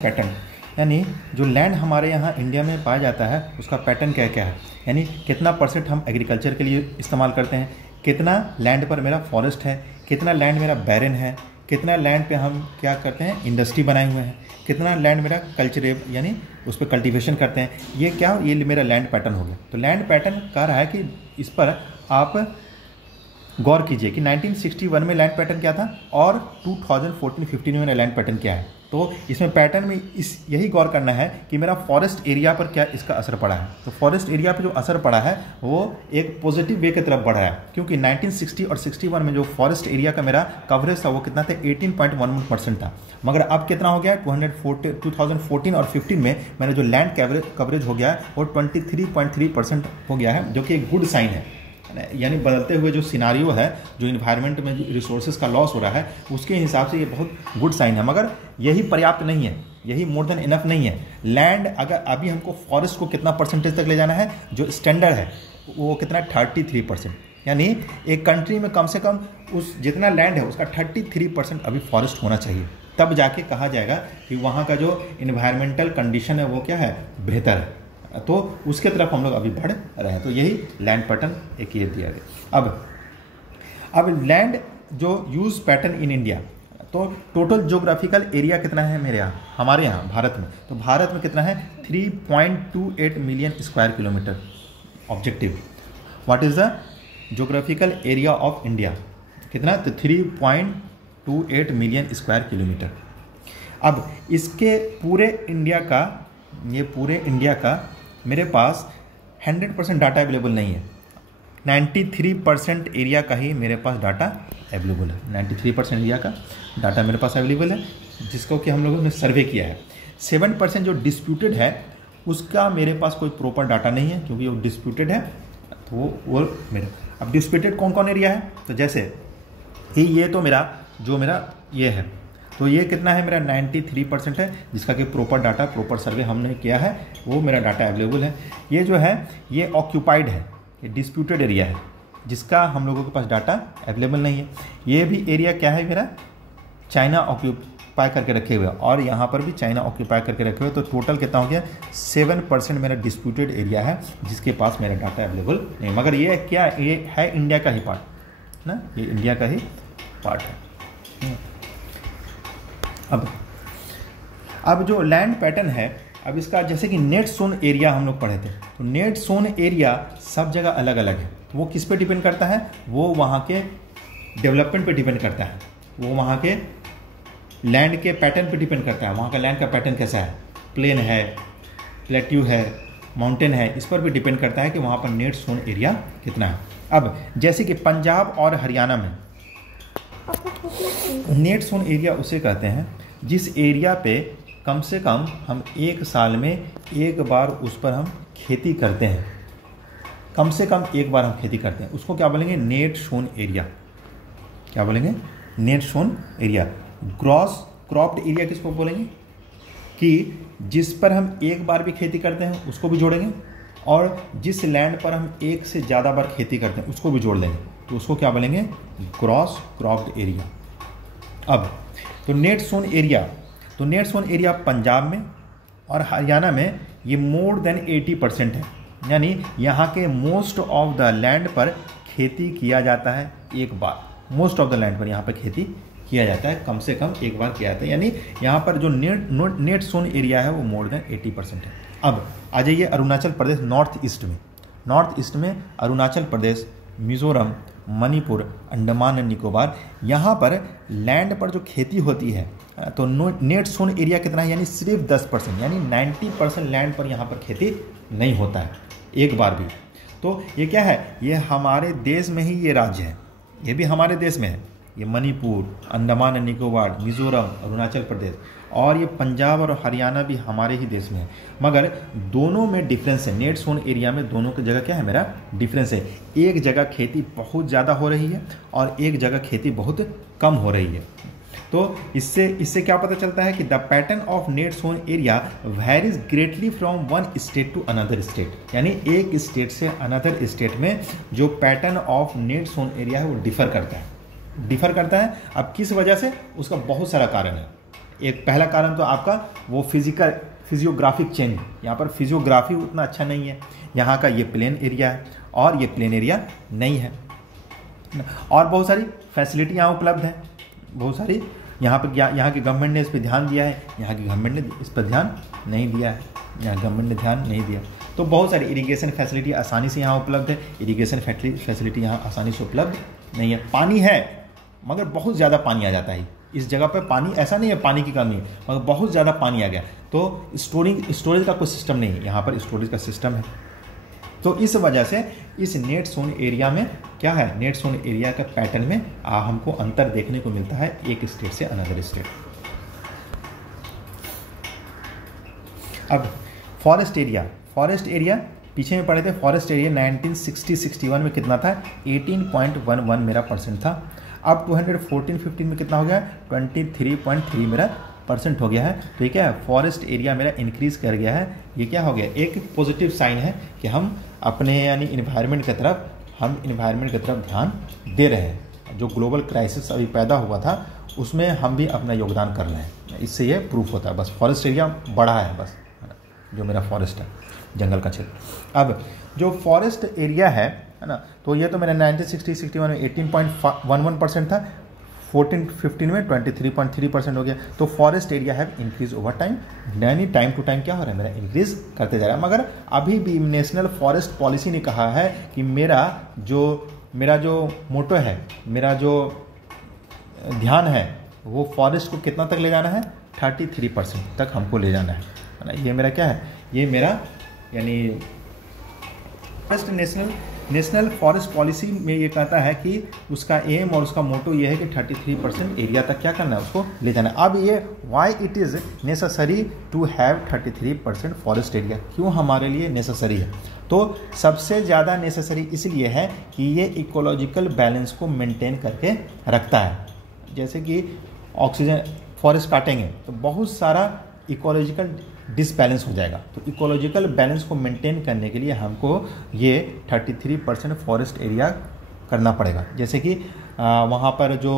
Pattern यानी जो land हमारे यहाँ इंडिया में पाया जाता है उसका पैटर्न क्या क्या है, यानी कितना परसेंट हम एग्रीकल्चर के लिए इस्तेमाल करते हैं, कितना लैंड पर मेरा फॉरेस्ट है, कितना लैंड मेरा बैरन है, कितना लैंड पे हम क्या करते हैं इंडस्ट्री बनाए हुए हैं, कितना लैंड मेरा कल्चरेब यानी उस पर कल्टीवेशन करते हैं। ये क्या, ये मेरा लैंड पैटर्न हो गया। तो लैंड पैटर्न कह रहा है कि इस पर आप गौर कीजिए कि 1961 में लैंड पैटर्न क्या था और 2014-15 में लैंड पैटर्न क्या है। तो इसमें पैटर्न में यही गौर करना है कि मेरा फॉरेस्ट एरिया पर क्या इसका असर पड़ा है। तो फॉरेस्ट एरिया पर जो असर पड़ा है वो एक पॉजिटिव वे की तरफ बढ़ा है, क्योंकि 1960 और 61 में जो फॉरेस्ट एरिया का मेरा कवरेज था वो कितना था, 18.11% था। मगर अब कितना हो गया, 2014 और 15 में मेरा जो लैंड कवरेज हो गया है वो 23.3% हो गया है, जो कि एक गुड साइन है। यानी बदलते हुए जो सिनारियो है, जो इन्वायरमेंट में जो रिसोर्सेज का लॉस हो रहा है उसके हिसाब से ये बहुत गुड साइन है। मगर यही पर्याप्त नहीं है, यही मोर देन इनफ नहीं है। लैंड अगर अभी हमको फॉरेस्ट को कितना परसेंटेज तक ले जाना है, जो स्टैंडर्ड है वो कितना 33%, यानी एक कंट्री में कम से कम उस जितना लैंड है उसका 33% अभी फॉरेस्ट होना चाहिए, तब जाके कहा जाएगा कि वहाँ का जो इन्वायरमेंटल कंडीशन है वो क्या है, बेहतर है। तो उसके तरफ हम लोग अभी बढ़ रहे हैं। तो यही लैंड पैटर्न एक ये दिया गया। अब लैंड जो यूज पैटर्न इन इंडिया, तो टोटल ज्योग्राफिकल एरिया कितना है मेरे यहाँ, हमारे यहाँ भारत में, तो भारत में कितना है 3.28 million square kilometre objective. What is the geographical area of India, कितना, तो 3.28 मिलियन स्क्वायर किलोमीटर। अब इसके पूरे इंडिया का मेरे पास 100% डाटा अवेलेबल नहीं है, 93% एरिया का ही मेरे पास डाटा अवेलेबल है। 93% एरिया का डाटा मेरे पास अवेलेबल है, जिसको कि हम लोगों ने सर्वे किया है। 7% जो डिस्प्यूटेड है उसका मेरे पास कोई प्रॉपर डाटा नहीं है, क्योंकि वो डिस्प्यूटेड है। तो वो मेरे अब डिस्प्यूटेड कौन कौन एरिया है, तो जैसे ये तो मेरा ये है, तो ये कितना है मेरा 93% है, जिसका कि प्रॉपर डाटा, प्रॉपर सर्वे हमने किया है, वो मेरा डाटा अवेलेबल है। ये जो है ये ऑक्यूपाइड है, ये डिस्प्यूटेड एरिया है, जिसका हम लोगों के पास डाटा अवेलेबल नहीं है। ये भी एरिया क्या है मेरा, चाइना ऑक्यूपाई करके रखे हुए, और यहाँ पर भी चाइना ऑक्यूपाई करके रखे हुए। तो टोटल कितना हो गया, 7% मेरा डिस्प्यूटेड एरिया है, जिसके पास मेरा डाटा अवेलेबल नहीं। मगर ये क्या, ये है इंडिया का ही पार्ट ना, ये इंडिया का ही पार्ट है। अब जो लैंड पैटर्न है, अब इसका जैसे कि नेट सोन एरिया हम लोग पढ़े थे, तो नेट सोन एरिया सब जगह अलग अलग है। तो वो किस पे डिपेंड करता है, वो वहाँ के डेवलपमेंट पे डिपेंड करता है, वो वहाँ के लैंड के पैटर्न पे डिपेंड करता है। वहाँ का लैंड का पैटर्न कैसा है, प्लेन है, प्लेट्यू है, माउंटेन है, इस पर भी डिपेंड करता है कि वहाँ पर नेट सोन एरिया कितना है। अब जैसे कि पंजाब और हरियाणा में नेट सोन एरिया उसे कहते हैं जिस एरिया पे कम से कम हम एक साल में एक बार उस पर हम खेती करते हैं, कम से कम एक बार हम खेती करते हैं, उसको क्या बोलेंगे, नेट सोन एरिया। क्या बोलेंगे, net sown area. Gross cropped area किसको बोलेंगे, कि जिस पर हम एक बार भी खेती करते हैं उसको भी जोड़ेंगे, और जिस लैंड पर हम एक से ज़्यादा बार खेती करते हैं उसको भी जोड़ लेंगे, तो उसको क्या बोलेंगे, क्रॉस क्रॉप्ड एरिया। अब तो नेट सोन एरिया पंजाब में और हरियाणा में ये मोर देन 80% है, यानी यहाँ के मोस्ट ऑफ द लैंड पर खेती किया जाता है एक बार, मोस्ट ऑफ द लैंड पर यहाँ पर खेती किया जाता है, कम से कम एक बार किया जाता है, यानी यहाँ पर जो नेट सोन एरिया है वो मोर देन 80% है। अब आ जाइए अरुणाचल प्रदेश, नॉर्थ ईस्ट में अरुणाचल प्रदेश, मिजोरम, मणिपुर, अंडमान एंड निकोबार, यहाँ पर लैंड पर जो खेती होती है तो नेट सोन एरिया कितना है, यानी सिर्फ 10%, यानी 90% लैंड पर यहाँ पर खेती नहीं होता है एक बार भी। तो ये क्या है, ये हमारे देश में ही ये राज्य है, ये भी हमारे देश में है, ये मणिपुर, अंडमान एंड निकोबार, मिजोरम, अरुणाचल प्रदेश, और ये पंजाब और हरियाणा भी हमारे ही देश में है। मगर दोनों में डिफरेंस है, नेट सोन एरिया में दोनों की जगह क्या है, मेरा डिफरेंस है। एक जगह खेती बहुत ज़्यादा हो रही है और एक जगह खेती बहुत कम हो रही है। तो इससे क्या पता चलता है कि the pattern of net sown area varies greatly from one state to another state, यानी एक स्टेट से अनदर स्टेट में जो pattern of net sown area है वो डिफर करता है। अब किस वजह से, उसका बहुत सारा कारण है। एक पहला कारण तो आपका वो फिजियोग्राफिक चेंज, यहाँ पर फिजियोग्राफी उतना अच्छा नहीं है, यहाँ का ये प्लेन एरिया है और ये प्लेन एरिया नहीं है। और बहुत सारी फैसिलिटी यहाँ उपलब्ध है, बहुत सारी यहाँ की गवर्नमेंट ने इस पर ध्यान दिया है, यहाँ की गवर्नमेंट ने इस पर ध्यान नहीं दिया है, यहाँ गवर्नमेंट ने ध्यान नहीं दिया। तो बहुत सारी इरिगेशन फैसिलिटी आसानी से यहाँ उपलब्ध है, इरिगेशन फैसिलिटी यहाँ आसानी से उपलब्ध नहीं है। पानी है मगर बहुत ज़्यादा पानी आ जाता है इस जगह पर, पानी ऐसा नहीं है पानी की कमी है, मगर बहुत ज़्यादा पानी आ गया, तो स्टोरेज का कोई सिस्टम नहीं है, यहाँ पर स्टोरेज का सिस्टम है। तो इस वजह से इस नेट सोन एरिया में क्या है, नेट सोन एरिया का पैटर्न में हमको अंतर देखने को मिलता है एक स्टेट से अनदर स्टेट। अब फॉरेस्ट एरिया पीछे में पढ़े थे, फॉरेस्ट एरिया 1960-61 में कितना था, 18.11 मेरा परसेंट था। अब 2014-15 में कितना हो गया, 23.3 मेरा परसेंट हो गया है। तो ये क्या है, फॉरेस्ट एरिया मेरा इंक्रीज कर गया है। ये क्या हो गया, एक पॉजिटिव साइन है कि हम अपने यानी इन्वायरमेंट की तरफ ध्यान दे रहे हैं। जो ग्लोबल क्राइसिस अभी पैदा हुआ था उसमें हम भी अपना योगदान कर रहे हैं, इससे ये प्रूफ होता है। बस फॉरेस्ट एरिया बढ़ा है, बस जो मेरा फॉरेस्ट है, जंगल का क्षेत्र। अब जो फॉरेस्ट एरिया है ना, तो ये तो मेरा 1960-61 में 18.11% था, 14-15 में 23.3% हो गया। तो फॉरेस्ट एरिया है इंक्रीज ओवर टाइम, यानी टाइम टू टाइम क्या हो रहा है, मेरा इंक्रीज करते जा रहा है। मगर अभी भी नेशनल फॉरेस्ट पॉलिसी ने कहा है कि मेरा जो मोटो है, मेरा जो ध्यान है वो फॉरेस्ट को कितना तक ले जाना है, 33% तक हमको ले जाना है ना। ये मेरा क्या है, ये मेरा यानी नेशनल फॉरेस्ट पॉलिसी में ये कहता है कि उसका एम और उसका मोटो ये है कि 33% एरिया तक क्या करना है, उसको ले जाना है। अब ये why it is necessary to have 33% forest area, क्यों हमारे लिए नेसेसरी है, तो सबसे ज़्यादा नेसेसरी इसलिए है कि ये इकोलॉजिकल बैलेंस को मेंटेन करके रखता है। जैसे कि ऑक्सीजन फॉरेस्ट काटेंगे तो बहुत सारा इकोलॉजिकल डिसबैलेंस हो जाएगा, तो इकोलॉजिकल बैलेंस को मेंटेन करने के लिए हमको ये 33% फॉरेस्ट एरिया करना पड़ेगा। जैसे कि वहाँ पर जो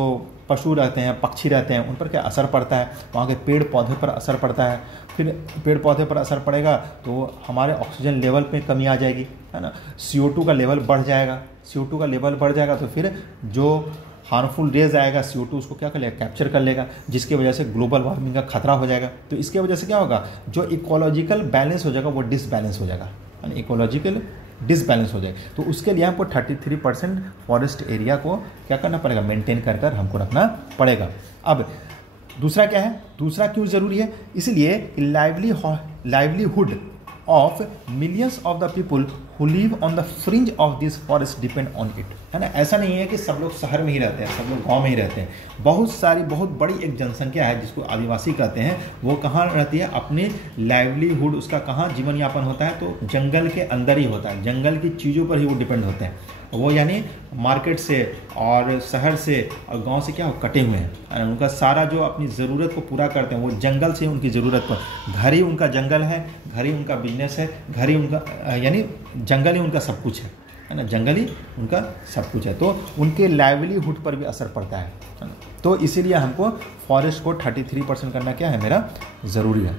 पशु रहते हैं, पक्षी रहते हैं, उन पर क्या असर पड़ता है, वहाँ के पेड़ पौधे पर असर पड़ता है। फिर पेड़ पौधे पर असर पड़ेगा तो हमारे ऑक्सीजन लेवल पे कमी आ जाएगी, है ना। CO2 का लेवल बढ़ जाएगा, CO2 का लेवल बढ़ जाएगा तो फिर जो हार्मफुल रेज आएगा, CO2 उसको क्या कर लेगा, कैप्चर कर लेगा, जिसकी वजह से ग्लोबल वार्मिंग का खतरा हो जाएगा। तो इसके वजह से क्या होगा, जो इकोलॉजिकल बैलेंस हो जाएगा वो डिसबैलेंस हो जाएगा, यानी इकोलॉजिकल डिसबैलेंस हो जाएगा। तो उसके लिए हमको 33% फॉरेस्ट एरिया को क्या करना पड़ेगा, मेंटेन कर कर हमको रखना पड़ेगा। अब दूसरा क्या है, दूसरा क्यों ज़रूरी है, इसलिए livelihood of millions of the people who live on the fringe of this forest depend on it, है ना। ऐसा नहीं है कि सब लोग शहर में ही रहते हैं, सब लोग गांव में ही रहते हैं। बहुत बड़ी एक जनसंख्या है जिसको आदिवासी कहते हैं, वो कहाँ रहती है, अपने लाइवलीहुड उसका कहाँ जीवन यापन होता है, तो जंगल के अंदर ही होता है, जंगल की चीज़ों पर ही वो डिपेंड होते हैं। वो यानी मार्केट से और शहर से और गांव से क्या हो कटे हुए हैं, उनका सारा जो अपनी ज़रूरत को पूरा करते हैं वो जंगल से उनकी ज़रूरत पर, घर ही उनका जंगल है, घर ही उनका बिजनेस है, घर ही उनका यानी जंगल ही उनका सब कुछ है ना, जंगल ही उनका सब कुछ है। तो उनके लाइवलीहुड पर भी असर पड़ता है ना। तो इसीलिए हमको फॉरेस्ट को 33% करना क्या है, मेरा ज़रूरी है।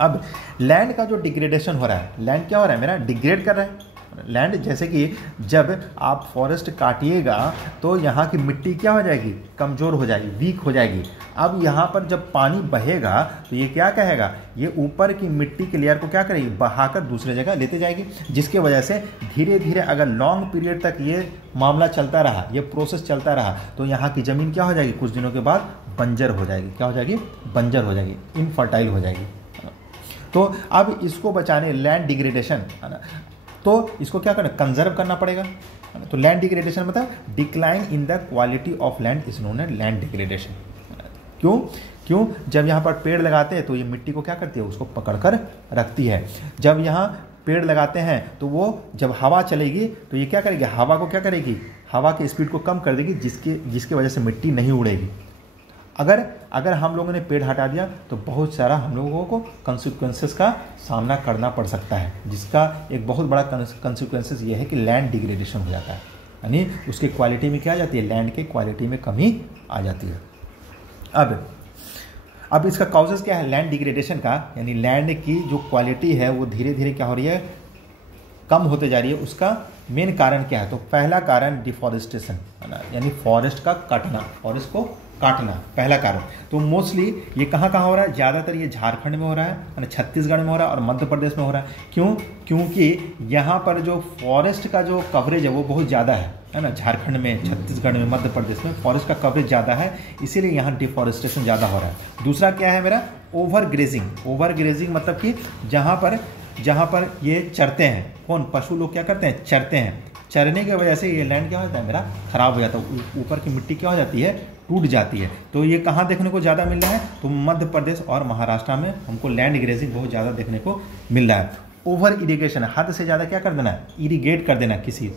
अब लैंड का जो डिग्रेडेशन हो रहा है, लैंड क्या हो रहा है, मेरा डिग्रेड कर रहा है लैंड। जैसे कि जब आप फॉरेस्ट काटिएगा तो यहाँ की मिट्टी क्या हो जाएगी, कमज़ोर हो जाएगी, वीक हो जाएगी। अब यहाँ पर जब पानी बहेगा तो ये क्या कहेगा, ये ऊपर की मिट्टी के लेयर को क्या करेगी, बहाकर दूसरे जगह लेते जाएगी, जिसके वजह से धीरे धीरे अगर लॉन्ग पीरियड तक ये मामला चलता रहा, ये प्रोसेस चलता रहा, तो यहाँ की ज़मीन क्या हो जाएगी, कुछ दिनों के बाद बंजर हो जाएगी। क्या हो जाएगी, बंजर हो जाएगी, इनफर्टाइल हो जाएगी। तो अब इसको बचाने, लैंड डिग्रेडेशन है ना, तो इसको क्या करना, कंजर्व करना पड़ेगा। तो लैंड डिग्रेडेशन मतलब decline in the quality of land is known as land degradation. क्यों जब यहाँ पर पेड़ लगाते हैं तो ये मिट्टी को क्या करती है, उसको पकड़कर रखती है। जब यहाँ पेड़ लगाते हैं तो वो जब हवा चलेगी तो ये क्या करेगी, हवा को क्या करेगी, हवा की स्पीड को कम कर देगी, जिसकी वजह से मिट्टी नहीं उड़ेगी। अगर हम लोगों ने पेड़ हटा दिया तो बहुत सारा हम लोगों को कंसिक्वेंसेस का सामना करना पड़ सकता है, जिसका एक बहुत बड़ा कंसिक्वेंसेस ये है कि लैंड डिग्रेडेशन हो जाता है, यानी उसकी क्वालिटी में क्या आ जाती है, लैंड की क्वालिटी में कमी आ जाती है। अब इसका कॉजेज क्या है लैंड डिग्रेडेशन का, यानी लैंड की जो क्वालिटी है वो धीरे धीरे क्या हो रही है, कम होते जा रही है। उसका मेन कारण क्या है, तो पहला कारण डिफॉरेस्टेशन है ना, यानी फॉरेस्ट का काटना, फॉरेस्ट को काटना पहला कारण। तो मोस्टली ये कहाँ कहाँ हो रहा है, ज़्यादातर ये झारखंड में हो रहा है, छत्तीसगढ़ में हो रहा है और मध्य प्रदेश में हो रहा है। क्यों? क्योंकि यहाँ पर जो फॉरेस्ट का जो कवरेज है वो बहुत ज़्यादा है ना, झारखंड में, छत्तीसगढ़ में, मध्य प्रदेश में फॉरेस्ट का कवरेज ज़्यादा है, इसीलिए यहाँ डिफॉरेस्टेशन ज़्यादा हो रहा है। दूसरा क्या है मेरा, ओवर ग्रेजिंग। ओवर ग्रेजिंग मतलब कि जहाँ पर ये चरते हैं, कौन, पशु लोग क्या करते हैं, चरते हैं। चरने की वजह से ये लैंड क्या होता है मेरा, खराब हो जाता है, ऊपर की मिट्टी क्या हो जाती है, टूट जाती है। तो ये कहाँ देखने को ज़्यादा मिल रहा है, तो मध्य प्रदेश और महाराष्ट्र में हमको लैंड ग्रेजिंग बहुत ज़्यादा देखने को मिल रहा है। ओवर इरिगेशन, हद से ज़्यादा क्या कर देना, इरिगेट कर देना, किसी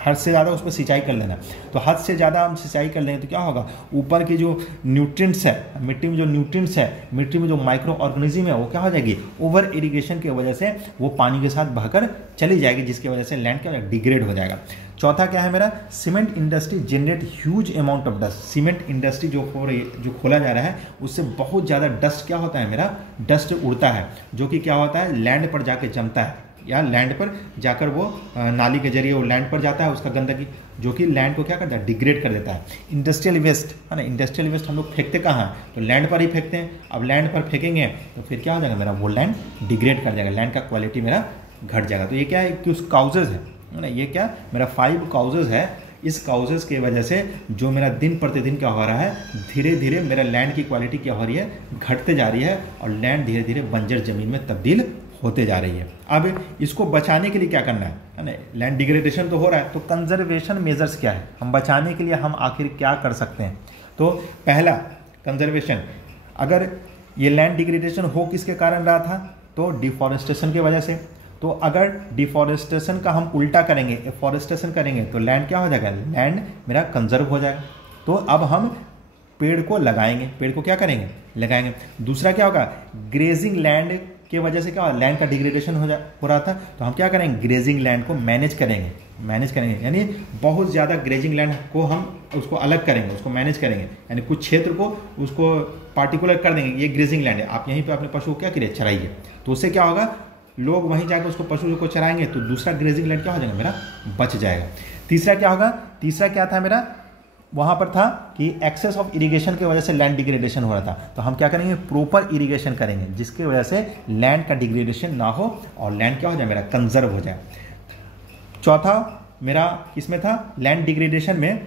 हद से ज़्यादा उस पर सिंचाई कर लेना। तो हद से ज़्यादा हम सिंचाई कर लेंगे तो क्या होगा, ऊपर की जो न्यूट्रिएंट्स है, मिट्टी में जो न्यूट्रिएंट्स है, मिट्टी में जो माइक्रो ऑर्गेनिज्म है वो क्या हो जाएगी, ओवर इरिगेशन की वजह से वो पानी के साथ बहकर चली जाएगी, जिसकी वजह से लैंड क्या हो जाएगा, डिग्रेड हो जाएगा। चौथा क्या है मेरा, cement industry generate huge amount of dust. Cement industry जो खोला जा रहा है उससे बहुत ज़्यादा डस्ट क्या होता है मेरा, डस्ट उड़ता है, जो कि क्या होता है, लैंड पर जाके जमता है, या लैंड पर जाकर वो नाली के जरिए वो लैंड पर जाता है, उसका गंदगी, जो कि लैंड को क्या करता है, डिग्रेड कर देता है। इंडस्ट्रियल वेस्ट है ना, इंडस्ट्रियल वेस्ट हम लोग फेंकते कहाँ हैं, तो लैंड पर ही फेंकते हैं। अब लैंड पर फेंकेंगे तो फिर क्या हो जाएगा मेरा, वो लैंड डिग्रेड कर जाएगा, लैंड का क्वालिटी मेरा घट जाएगा। तो ये क्या है, कुछ काउजेज है ना, ये क्या मेरा 5 काउजेज है। इस काउजेज की वजह से जो मेरा दिन प्रतिदिन क्या हो रहा है, धीरे धीरे मेरा लैंड की क्वालिटी क्या हो रही है, घटते जा रही है, और लैंड धीरे धीरे बंजर जमीन में तब्दील होते जा रही है। अब इसको बचाने के लिए क्या करना है ना, लैंड डिग्रेडेशन तो हो रहा है, तो कंजर्वेशन मेजर्स क्या है, हम बचाने के लिए हम आखिर क्या कर सकते हैं। तो पहला कंजर्वेशन, अगर ये लैंड डिग्रेडेशन हो किसके कारण रहा था, तो डिफॉरेस्टेशन की वजह से। तो अगर डिफॉरेस्टेशन का हम उल्टा करेंगे, एफॉरेस्टेशन करेंगे, तो लैंड क्या हो जाएगा, लैंड मेरा कंजर्व हो जाएगा। तो अब हम पेड़ को लगाएंगे, पेड़ को क्या करेंगे, लगाएंगे। दूसरा क्या होगा, ग्रेजिंग लैंड की वजह से क्या होगा, लैंड का डिग्रेडेशन हो रहा था, तो हम क्या करेंगे, ग्रेजिंग लैंड को मैनेज करेंगे, यानी बहुत ज़्यादा ग्रेजिंग लैंड को हम उसको अलग करेंगे, उसको मैनेज करेंगे, यानी कुछ क्षेत्र को उसको पार्टिकुलर कर देंगे, ये ग्रेजिंग लैंड है, आप यहीं पे अपने पशु को क्या करिए, चराइए। तो उससे क्या होगा, लोग वहीं जाकर उसको पशु को चराएंगे, तो दूसरा ग्रेजिंग लैंड क्या हो जाएगा मेरा, बच जाएगा। तीसरा क्या होगा, तीसरा क्या था मेरा, वहाँ पर था कि एक्सेस ऑफ इरिगेशन की वजह से लैंड डिग्रेडेशन हो रहा था, तो हम क्या करेंगे, प्रॉपर इरिगेशन करेंगे, जिसकी वजह से लैंड का डिग्रेडेशन ना हो और लैंड क्या हो जाए मेरा, कंजर्व हो जाए। चौथा मेरा किसमें था, लैंड डिग्रेडेशन में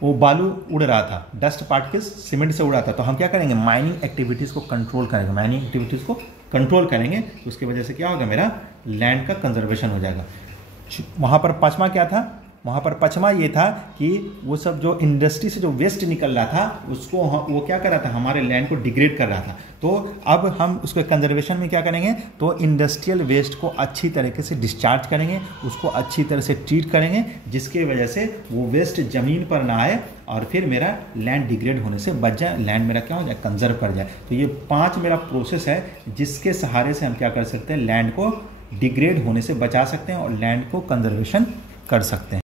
वो बालू उड़ रहा था, डस्ट पार्टिकल्स सीमेंट से उड़ रहा था, तो हम क्या करेंगे, माइनिंग एक्टिविटीज़ को कंट्रोल करेंगे, माइनिंग एक्टिविटीज़ को कंट्रोल करेंगे, तो उसकी वजह से क्या होगा, मेरा लैंड का कंजर्वेशन हो जाएगा। वहाँ पर पाँचवा क्या था, वहाँ पर पाँचवा ये था कि वो सब जो इंडस्ट्री से जो वेस्ट निकल रहा था उसको वो क्या कर रहा था, हमारे लैंड को डिग्रेड कर रहा था। तो अब हम उसको कंजर्वेशन में क्या करेंगे, तो इंडस्ट्रियल वेस्ट को अच्छी तरीके से डिस्चार्ज करेंगे, उसको अच्छी तरह से ट्रीट करेंगे, जिसके वजह से वो वेस्ट ज़मीन पर ना आए और फिर मेरा लैंड डिग्रेड होने से बच जाए, लैंड मेरा क्या हो जाए, कंजर्व कर जाए। तो ये 5 मेरा प्रोसेस है जिसके सहारे से हम क्या कर सकते हैं, लैंड को डिग्रेड होने से बचा सकते हैं और लैंड को कंजर्वेशन कर सकते हैं।